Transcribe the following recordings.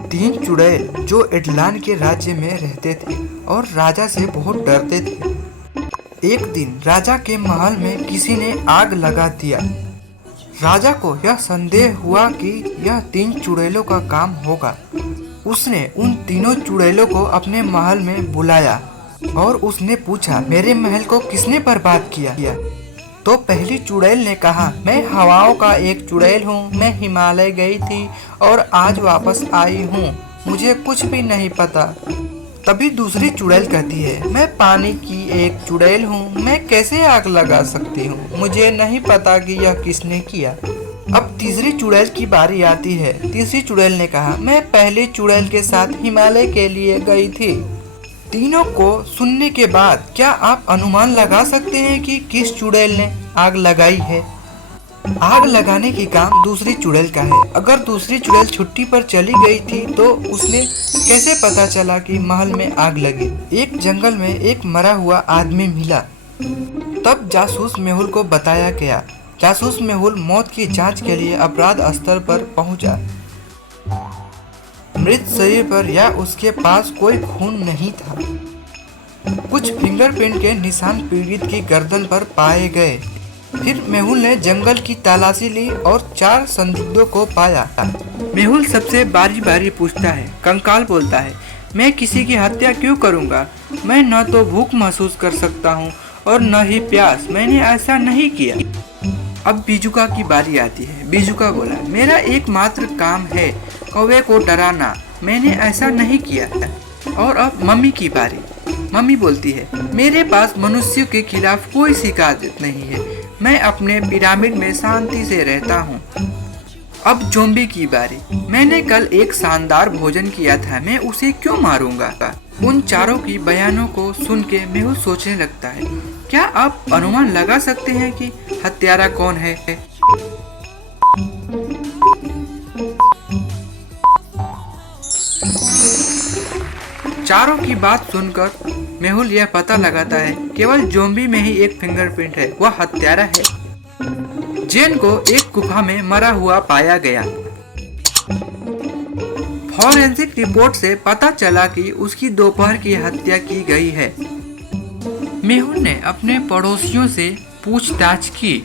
तीन चुड़ैल जो एडलान के राज्य में रहते थे और राजा से बहुत डरते थे। एक दिन राजा के महल में किसी ने आग लगा दिया। राजा को यह संदेह हुआ कि यह तीन चुड़ैलों का काम होगा। उसने उन तीनों चुड़ैलों को अपने महल में बुलाया और उसने पूछा, मेरे महल को किसने बर्बाद किया? तो पहली चुड़ैल ने कहा, मैं हवाओं का एक चुड़ैल हूँ। मैं हिमालय गई थी और आज वापस आई हूँ। मुझे कुछ भी नहीं पता। तभी दूसरी चुड़ैल कहती है, मैं पानी की एक चुड़ैल हूँ। मैं कैसे आग लगा सकती हूँ? मुझे नहीं पता कि यह किसने किया। अब तीसरी चुड़ैल की बारी आती है। तीसरी चुड़ैल ने कहा, मैं पहली चुड़ैल के साथ हिमालय के लिए गई थी। तीनों को सुनने के बाद क्या आप अनुमान लगा सकते हैं कि किस चुड़ैल ने आग लगाई है? आग लगाने की काम दूसरी चुड़ैल का है। अगर दूसरी चुड़ैल छुट्टी पर चली गई थी तो उसने कैसे पता चला कि महल में आग लगी? एक जंगल में एक मरा हुआ आदमी मिला। तब जासूस मेहुल को बताया गया। जासूस मेहुल मौत की जांच के लिए अपराध स्थल पर पहुंचा। मृत शरीर पर या उसके पास कोई खून नहीं था। कुछ फिंगरप्रिंट के निशान पीड़ित की गर्दन पर पाए गए। फिर मेहुल ने जंगल की तलाशी ली और 4 संदिग्धों को पाया। मेहुल सबसे बारी बारी पूछता है। कंकाल बोलता है, मैं किसी की हत्या क्यों करूंगा? मैं न तो भूख महसूस कर सकता हूँ और न ही प्यास। मैंने ऐसा नहीं किया। अब बीजुका की बारी आती है। बीजुका बोला, मेरा एकमात्र काम है कौवे को डराना। मैंने ऐसा नहीं किया। और अब मम्मी की बारी। मम्मी बोलती है, मेरे पास मनुष्यों के खिलाफ कोई शिकायत नहीं है। मैं अपने पिरामिड में शांति से रहता हूँ। अब ज़ॉम्बी की बारी। मैंने कल एक शानदार भोजन किया था। मैं उसे क्यों मारूंगा? उन चारों की बयानों को सुन के मेहुल सोचने लगता है, क्या आप अनुमान लगा सकते हैं कि हत्यारा कौन है? चारों की बात सुनकर मेहुल यह पता लगाता है केवल ज़ॉम्बी में ही एक फिंगरप्रिंट है, वह हत्यारा है। जेन को एक गुफा में मरा हुआ पाया गया। फॉरेंसिक रिपोर्ट से पता चला कि उसकी दोपहर की हत्या की गई है। मेहुल ने अपने पड़ोसियों से पूछताछ की।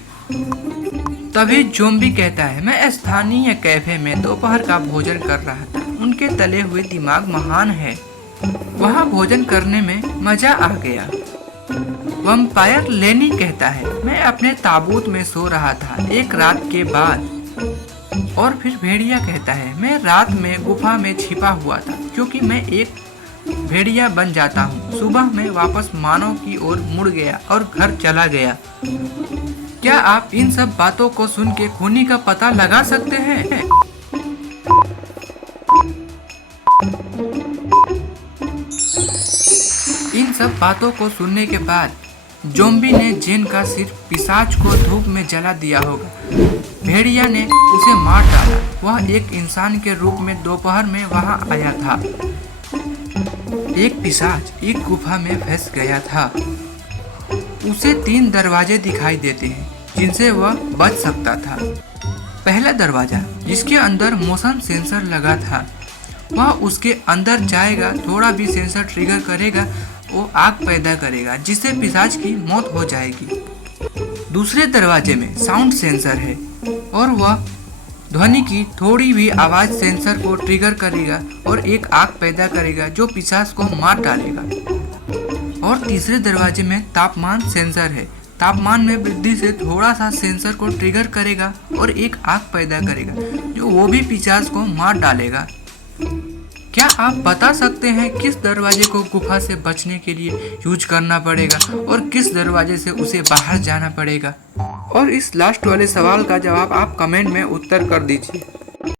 तभी ज़ॉम्बी कहता है, मैं स्थानीय कैफे में दोपहर का भोजन कर रहा था। उनके तले हुए दिमाग महान है। वहाँ भोजन करने में मजा आ गया। वम्पायर लेनी कहता है, मैं अपने ताबूत में सो रहा था एक रात के बाद। और फिर भेड़िया कहता है, मैं रात में गुफा में छिपा हुआ था क्योंकि मैं एक भेड़िया बन जाता हूँ। सुबह में वापस मानव की ओर मुड़ गया और घर चला गया। क्या आप इन सब बातों को सुन के खूनी का पता लगा सकते हैं? इन सब बातों को सुनने के बाद ज़ॉम्बी ने जेन का सिर पिशाच को धूप में जला दिया होगा। भेड़िया ने उसे मार डाला। वह एक इंसान के रूप में दोपहर में वहां आया था। एक पिशाच एक गुफा में फंस गया था। उसे 3 दरवाजे दिखाई देते हैं जिनसे वह बच सकता था। पहला दरवाजा जिसके अंदर मोशन सेंसर लगा था, वह उसके अंदर जाएगा, थोड़ा भी सेंसर ट्रिगर करेगा, वो आग पैदा करेगा जिससे पिशाच की मौत हो जाएगी। दूसरे दरवाजे में साउंड सेंसर है और वह ध्वनि की थोड़ी भी आवाज़ सेंसर को ट्रिगर करेगा और एक आग पैदा करेगा जो पिशाच को मार डालेगा। और तीसरे दरवाजे में तापमान सेंसर है। तापमान में वृद्धि से थोड़ा सा सेंसर को ट्रिगर करेगा और एक आग पैदा करेगा जो वो भी पिशाच को मार डालेगा। क्या आप बता सकते हैं किस दरवाजे को गुफा से बचने के लिए यूज करना पड़ेगा और किस दरवाजे से उसे बाहर जाना पड़ेगा? और इस लास्ट वाले सवाल का जवाब आप कमेंट में उत्तर कर दीजिए।